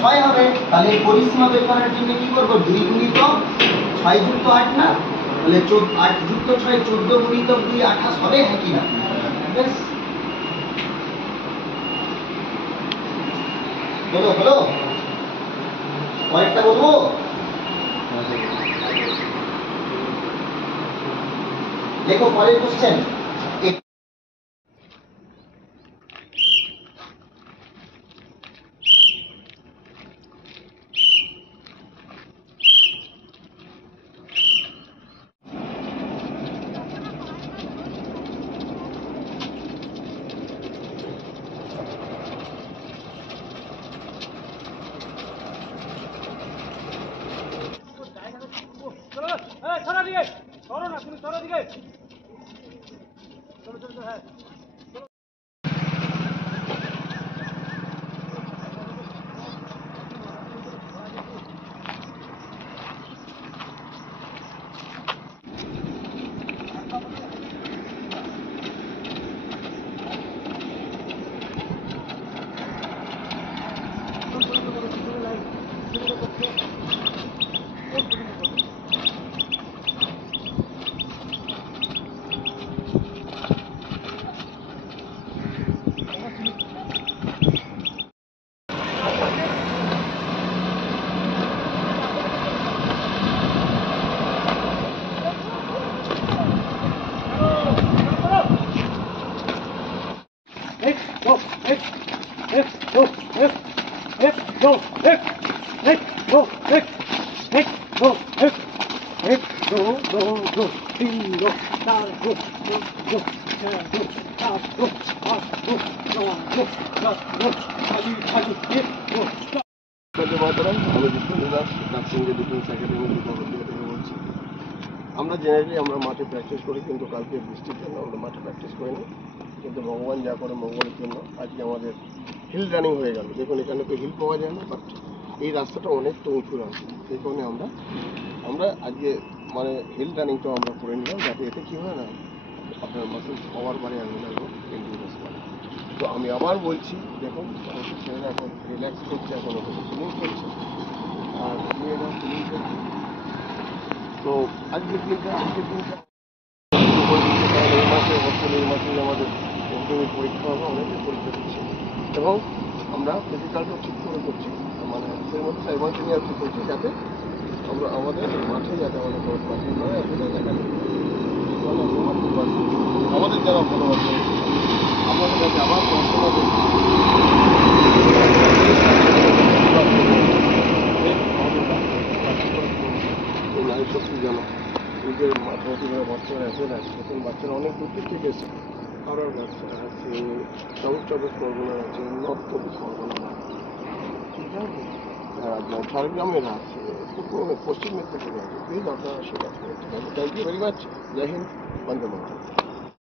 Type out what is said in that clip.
ছয় হবে। তাহলে পরিসীমা বের করার জন্য কি করবো? 2 গুণিত 6 যুক্ত 8 না, তাহলে 8 যুক্ত 6 14 গুণিত 2 28 হবে, হ্যাঁ কি না? বেশ, বলো হলো। পরেরটা বলবো। দেখো পরের কোশ্চেন। আমরা জেনারেলি আমরা মাঠে প্র্যাকটিস করি, কিন্তু কালকে বৃষ্টির জন্য আমরা মাঠে প্র্যাকটিস করিনি, কিন্তু ভগবান যা করে মঙ্গলের জন্য আজকে আমাদের হিল রানিং হয়ে গেল। দেখুন এখানে তো হিল পাওয়া যায় না, বাট এই রাস্তাটা অনেকটা উঁচু রাস্তা, সেই কারণে আমরা আজকে মানে হিল রানিংটা আমরা করে নিলাম, যাতে এতে কী হয় না আপনার মাসেলস পাওয়ার বাড়ে আমি লাগবো এন্ডুরেন্স বাড়ে। তো আমি আবার বলছি, দেখুন আমাদের ছেলেরা এখন রিল্যাক্স করছে, এখন ওখানে সুইমিং করছে আর মেয়েরা সুইমিং করছে। তো আজকের দিনটা এই মাসে আমাদের মাধ্যমিক পরীক্ষা হবে, অনেকের পরীক্ষা দিচ্ছে, এবং আমরা ফিজিক্যালটাও ঠিক করে করছি, মানে সেই মধ্যে সাইমালটেনিয়াসলি করছি, যাতে আমরা আমাদের মাঠে যাতে আমাদের মাঠে নয় আসলে যেখানে আমাদের যারা ভালোবাসে আমাদের কাছে আবার পড়াশোনা করছি এই নারী শক্তি যেন নিজের মাধ্যমে বাচ্চারা এসে না, নতুন বাচ্চারা অনেক দূর থেকে এসে হাওড়ার বাচ্চারা আছে, সাউথ 24 পরগনার আছে, নর্থ 24 পরগনার আছে, ঠিক আছে, ঝাড়গ্রামের আছে, পশ্চিম মেদিনীপুরের আছে। প্লিজ আপনারা সেটা করতে হবে। Thank you very much. জয় হিন্দ, বন্দে মাতরম।